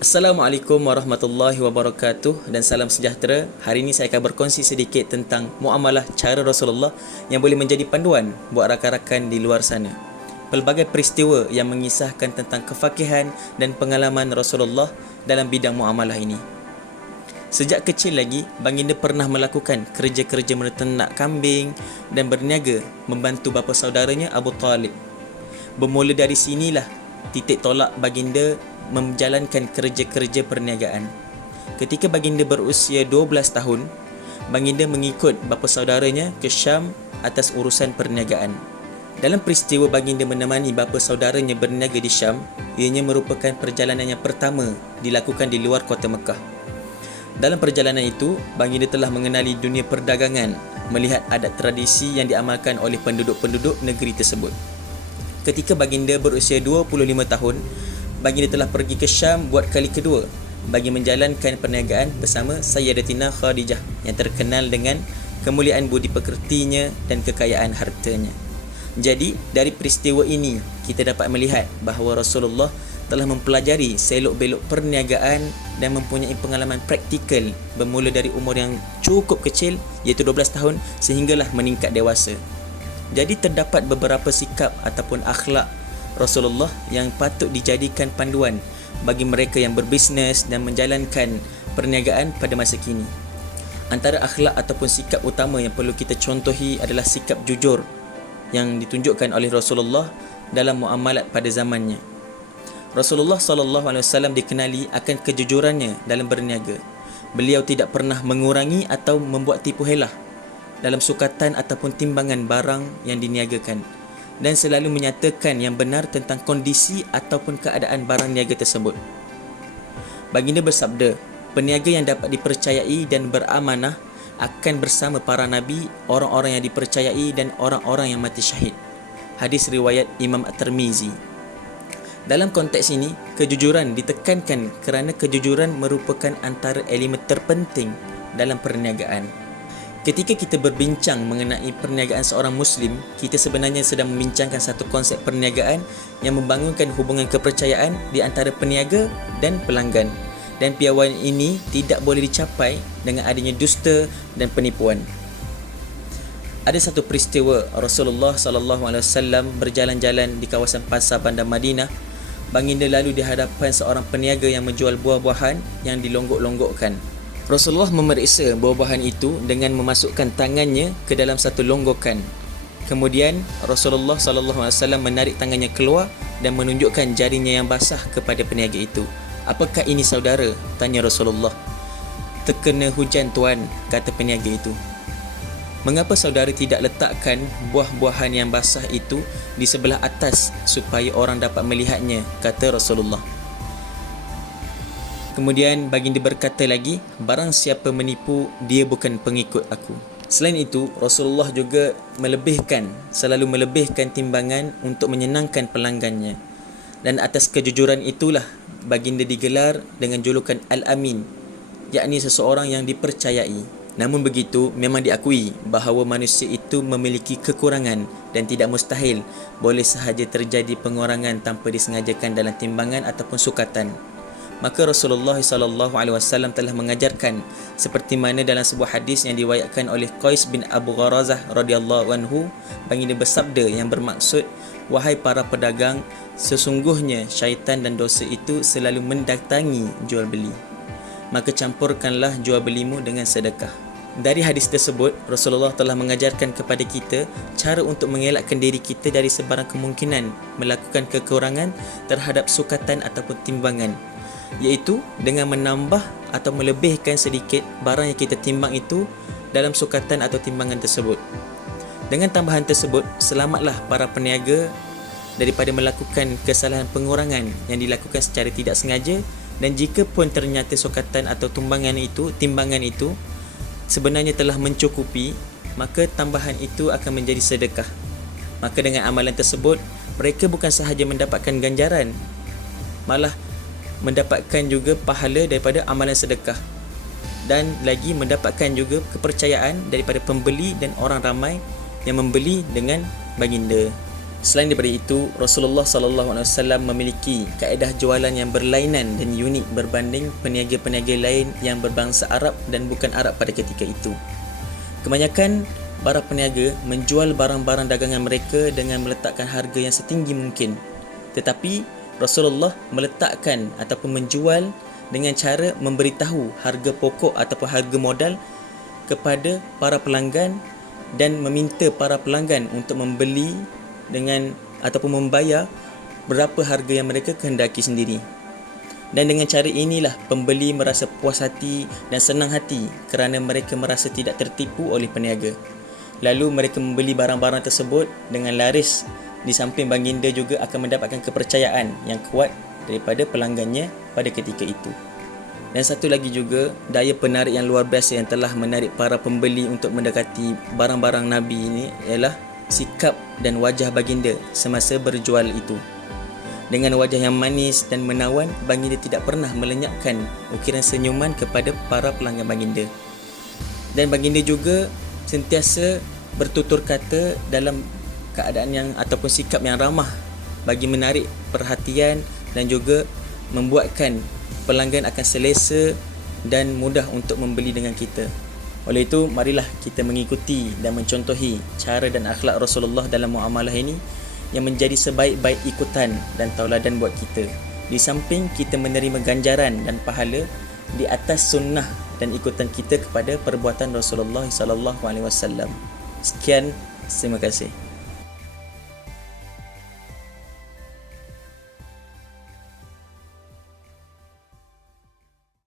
Assalamualaikum warahmatullahi wabarakatuh dan salam sejahtera. Hari ini saya akan berkongsi sedikit tentang muamalah cara Rasulullah yang boleh menjadi panduan buat rakan-rakan di luar sana. Pelbagai peristiwa yang mengisahkan tentang kefakihan dan pengalaman Rasulullah dalam bidang muamalah ini. Sejak kecil lagi, baginda pernah melakukan kerja-kerja menernak kambing dan berniaga membantu bapa saudaranya Abu Talib. Bermula dari sinilah titik tolak baginda menjalankan kerja-kerja perniagaan. Ketika baginda berusia 12 tahun, baginda mengikut bapa saudaranya ke Syam atas urusan perniagaan. Dalam peristiwa baginda menemani bapa saudaranya berniaga di Syam, ianya merupakan perjalanan yang pertama dilakukan di luar kota Mekah. Dalam perjalanan itu, baginda telah mengenali dunia perdagangan, melihat adat tradisi yang diamalkan oleh penduduk-penduduk negeri tersebut. Ketika baginda berusia 25 tahun, baginda telah pergi ke Syam buat kali kedua bagi menjalankan perniagaan bersama Sayyidatina Khadijah yang terkenal dengan kemuliaan budi pekertinya dan kekayaan hartanya. Jadi, dari peristiwa ini kita dapat melihat bahawa Rasulullah telah mempelajari selok-belok perniagaan dan mempunyai pengalaman praktikal bermula dari umur yang cukup kecil iaitu 12 tahun sehinggalah meningkat dewasa. Jadi terdapat beberapa sikap ataupun akhlak Rasulullah yang patut dijadikan panduan bagi mereka yang berbisnes dan menjalankan perniagaan pada masa kini. Antara akhlak ataupun sikap utama yang perlu kita contohi adalah sikap jujur yang ditunjukkan oleh Rasulullah dalam muamalat pada zamannya. Rasulullah SAW dikenali akan kejujurannya dalam berniaga. Beliau tidak pernah mengurangi atau membuat tipu helah dalam sukatan ataupun timbangan barang yang diniagakan, dan selalu menyatakan yang benar tentang kondisi ataupun keadaan barang niaga tersebut. Baginda bersabda, peniaga yang dapat dipercayai dan beramanah akan bersama para nabi, orang-orang yang dipercayai dan orang-orang yang mati syahid. Hadis riwayat Imam At-Tirmizi. Dalam konteks ini, kejujuran ditekankan kerana kejujuran merupakan antara elemen terpenting dalam perniagaan. Ketika kita berbincang mengenai perniagaan seorang Muslim, kita sebenarnya sedang membincangkan satu konsep perniagaan yang membangunkan hubungan kepercayaan di antara peniaga dan pelanggan. Dan piawaian ini tidak boleh dicapai dengan adanya dusta dan penipuan. Ada satu peristiwa Rasulullah SAW berjalan-jalan di kawasan pasar bandar Madinah. Baginda lalu di hadapan seorang peniaga yang menjual buah-buahan yang dilonggok-longgokkan. Rasulullah memeriksa buah-buahan itu dengan memasukkan tangannya ke dalam satu longgokan. Kemudian Rasulullah SAW menarik tangannya keluar dan menunjukkan jarinya yang basah kepada peniaga itu. "Apakah ini saudara?" tanya Rasulullah. "Terkena hujan tuan," kata peniaga itu. "Mengapa saudara tidak letakkan buah-buahan yang basah itu di sebelah atas supaya orang dapat melihatnya?" kata Rasulullah. Kemudian baginda berkata lagi, "Barang siapa menipu, dia bukan pengikut aku." Selain itu, Rasulullah juga selalu melebihkan timbangan untuk menyenangkan pelanggannya. Dan atas kejujuran itulah baginda digelar dengan julukan Al-Amin, yakni seseorang yang dipercayai. Namun begitu, memang diakui bahawa manusia itu memiliki kekurangan dan tidak mustahil boleh sahaja terjadi pengurangan tanpa disengajakan dalam timbangan ataupun sukatan. Maka Rasulullah SAW telah mengajarkan seperti mana dalam sebuah hadis yang diriwayatkan oleh Qais bin Abu Gharazah radhiyallahu anhu, baginda bersabda yang bermaksud, "Wahai para pedagang, sesungguhnya syaitan dan dosa itu selalu mendatangi jual beli. Maka campurkanlah jual belimu dengan sedekah." Dari hadis tersebut, Rasulullah telah mengajarkan kepada kita cara untuk mengelakkan diri kita dari sebarang kemungkinan melakukan kekurangan terhadap sukatan ataupun timbangan, iaitu dengan menambah atau melebihkan sedikit barang yang kita timbang itu dalam sukatan atau timbangan tersebut. Dengan tambahan tersebut, selamatlah para peniaga daripada melakukan kesalahan pengurangan yang dilakukan secara tidak sengaja, dan jika pun ternyata sukatan atau timbangan itu sebenarnya telah mencukupi, maka tambahan itu akan menjadi sedekah. Maka dengan amalan tersebut, mereka bukan sahaja mendapatkan ganjaran, malah mendapatkan juga pahala daripada amalan sedekah, dan lagi mendapatkan juga kepercayaan daripada pembeli dan orang ramai yang membeli dengan baginda. Selain daripada itu, Rasulullah SAW memiliki kaedah jualan yang berlainan dan unik berbanding peniaga-peniaga lain yang berbangsa Arab dan bukan Arab pada ketika itu. Kebanyakan para peniaga menjual barang-barang dagangan mereka dengan meletakkan harga yang setinggi mungkin. Tetapi Rasulullah meletakkan ataupun menjual dengan cara memberitahu harga pokok ataupun harga modal kepada para pelanggan dan meminta para pelanggan untuk membeli dengan ataupun membayar berapa harga yang mereka kehendaki sendiri. Dan dengan cara inilah pembeli merasa puas hati dan senang hati kerana mereka merasa tidak tertipu oleh peniaga. Lalu mereka membeli barang-barang tersebut dengan laris. Di samping baginda juga akan mendapatkan kepercayaan yang kuat daripada pelanggannya pada ketika itu. Dan satu lagi juga, daya penarik yang luar biasa yang telah menarik para pembeli untuk mendekati barang-barang Nabi ini ialah sikap dan wajah baginda semasa berjual itu. Dengan wajah yang manis dan menawan, baginda tidak pernah melenyapkan ukiran senyuman kepada para pelanggan baginda. Dan baginda juga sentiasa bertutur kata dalam keadaan yang ataupun sikap yang ramah bagi menarik perhatian dan juga membuatkan pelanggan akan selesa dan mudah untuk membeli dengan kita. Oleh itu, marilah kita mengikuti dan mencontohi cara dan akhlak Rasulullah dalam muamalah ini yang menjadi sebaik-baik ikutan dan tauladan buat kita. Di samping kita menerima ganjaran dan pahala di atas sunnah dan ikutan kita kepada perbuatan Rasulullah SAW. Sekian, terima kasih.